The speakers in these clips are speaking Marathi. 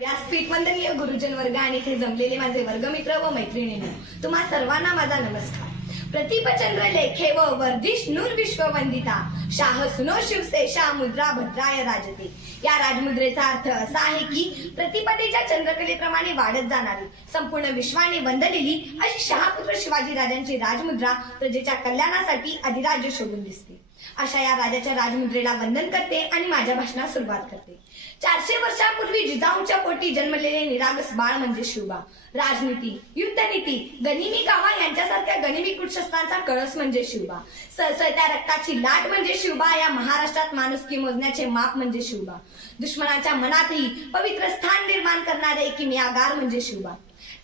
व्यासपीठ वंदनीय गुरुजन वर्ग आणि इथे जमलेले माझे वर्गमित्र व मैत्रिणींनो, तुम्हा सर्वांना माझा नमस्कार. प्रतिपचंद्र लेखे व वर्धिष्णुर विश्ववंदिता शाह सुनो शिवसेशा मुद्रा भद्राय राजते. या राजमुद्रेचा अर्थ असा आहे की प्रतिपदेच्या चंद्रकलेप्रमाणे वाढत जाणारी संपूर्ण विश्वाने वंदलेली अशी शहापुत्र शिवाजी राजांची राजमुद्रा प्रजेच्या कल्याणासाठी अधिराज्य शोभून दिसते. अशा या राजाच्या राजमुद्रेला वंदन करते आणि माझ्या भाषणास सुरुवात करते. 400 वर्षापूर्वी जिजाऊंच्या पोटी जन्मलेले निरागस बाळ म्हणजे शिवबा. राजनीती, युद्धनीती, गनिमी कावा यांच्यासारख्या गनिमी कुटशस्त्रांचा कळस म्हणजे शिवबा. सळसळत्या रक्ताची लाट म्हणजे शिवबा. या महाराष्ट्रात माणुसकी मोजण्याचे माप म्हणजे शिवबा. दुश्मनाच्या मनातही पवित्र स्थान निर्माण करणारे एक किमयागार म्हणजे शिवबा.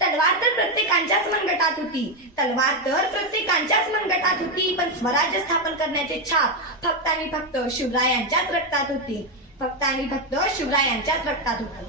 तलवार तर प्रत्येकाच्याच मनगटात होती, पण स्वराज्य स्थापन करण्याचे छाप फक्त आणि फक्त शिवरायांच्याच रक्तात होती.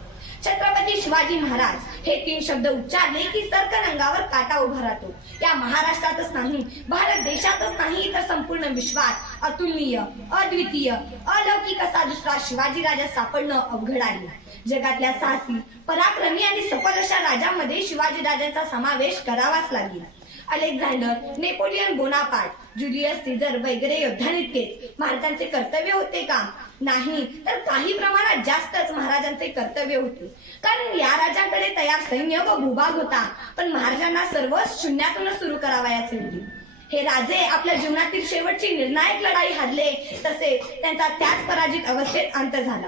छत्रपती शिवाजी महाराज हे 3 शब्द उच्चारले की सर्करंगावर काटा उभा राहतो. या महाराष्ट्रातच नाही, भारत देशातच नाही, तर संपूर्ण विश्वात अतुलनीय, अद्वितीय, अलौकिक असा दुसरा शिवाजी राजा सापडणं अवघड आहे. जगातल्या साहसी, पराक्रमी आणि सफल अशा राजांमध्ये शिवाजी राजांचा समावेश करावाच लागेल. Alexander, Napoleon Bonaparte, Julius Caesar वगैरे योद्ध्यांइतकेच महाराजांचे कर्तव्य होते का? नाही, तर काही प्रमाणात जास्तच महाराजांचे कर्तव्य होते. कारण या राजाकडे तयार सैन्य व भूभाग होता, पण महाराजांना सर्व शून्यातूनच सुरू करावयाचे होते. हे राजे आपल्या जीवनातील शेवटची निर्णायक लढाई हारले, तसे त्यांचा त्याच पराजित अवस्थेत अंत झाला.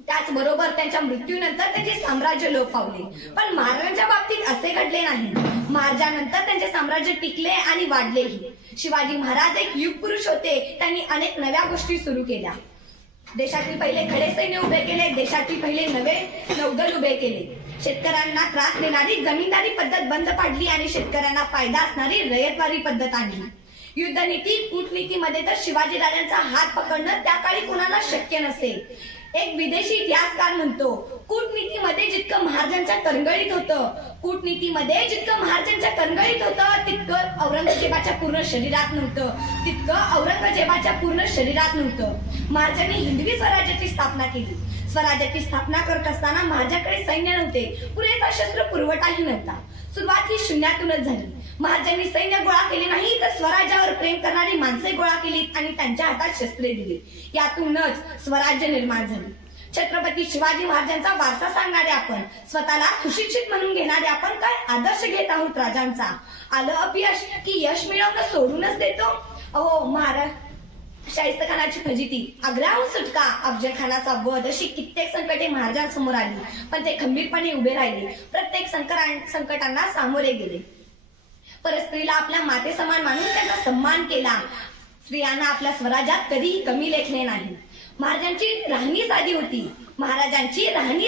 त्याचबरोबर त्यांच्या मृत्यूनंतर त्यांचे साम्राज्य लोप पावले. पण महाराजांच्या बाबतीत असे घडले नाही. महाराजांनंतर त्यांचे साम्राज्य टिकले आणि वाढलेही. शिवाजी महाराज एक युग पुरुष होते. त्यांनी अनेक नव्या गोष्टी सुरू केल्या. देशातील पहिले खडे सैन्य उभे केले. देशातील पहिले नवे नौदल उभे केले. शेतकऱ्यांना त्रास देणारी जमीनदारी पद्धत बंद पाडली आणि शेतकऱ्यांना फायदा असणारी रयतवारी पद्धत आणली. युद्धनीती, कूटनीतीमध्ये तर शिवाजी राजांचा हात पकडणं त्या काळी कोणाला शक्य नसे. एक विदेशी इतिहासकार म्हणतो, कूटनीतीमध्ये जितकं महाराजांच्या करंगळीत होतं, तितकं औरंगजेबाच्या पूर्ण शरीरात नव्हतं. महाराजांनी हिंदवी स्वराज्याची स्थापना केली. स्वराज्याची स्थापना करत असताना महाराजांकडे सैन्य नव्हते, पुरेसा शस्त्र पुरवठाही नव्हता. सुरुवात ही शून्यातूनच झाली. महाराजांनी सैन्य गोळा केले नाही, तर स्वराज्यावर प्रेम करणारी माणसे गोळा केली आणि त्यांच्या हातात शस्त्रे दिली. यातूनच स्वराज्य निर्माण झाले. छत्रपती शिवाजी महाराजांचा वारसा सांगणारे आपण, स्वतःला सुशिक्षित म्हणून घेणारे आपण काय आदर्श घेत आहोत राजांचा? आलं अपयश की यश मिळवणं सोडूनच देतो? अहो महाराज, शाहिस्तखानाची फजिती, आग्र्याहून सुटका, अफजलखानाचा वध अशी कित्येक संकटे महाराजांसमोर आली, पण ते खंबीरपणे उभे राहिले. प्रत्येक संकटांना सामोरे गेले. परस्त्रीला आपल्या माते समान मानून त्यांचा सन्मान केला. स्त्रियांना आपल्या स्वराज्यात कधीही कमी लेखले नाही. महाराजांची राहणी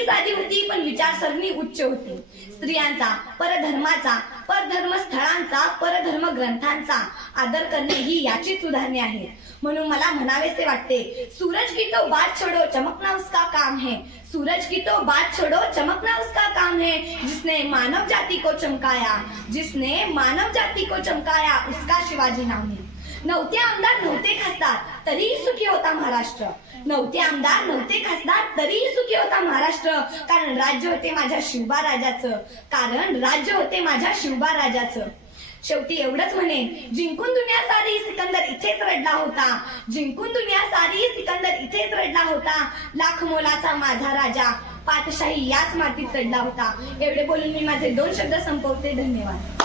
साधी होती, पण विचारसरणी उच्च होती. स्त्रियांचा, परधर्माचा, परधर्मस्थळांचा, परधर्म ग्रंथांचा आदर करणे ही याचीच उदाहरणे आहेत. म्हणून मला म्हणावेसे वाटते, सूरज की तो बात छोड़ो चमकना उसका काम है. जिसने मानव जाति को चमकाया, उसका शिवाजी नाम है. नव्हते आमदार नव्हते खासदार तरीही सुखी होता महाराष्ट्र. कारण राज्य होते माझ्या शिवबा राजाचं. शेवटी एवढंच म्हणेन, जिंकून दुनिया सारी सिकंदर इथेच रडला होता. लाख मोलाचा माझा राजा, पातशाही याच मातीत चढला होता. एवढे बोलून मी माझे 2 शब्द संपवते. धन्यवाद.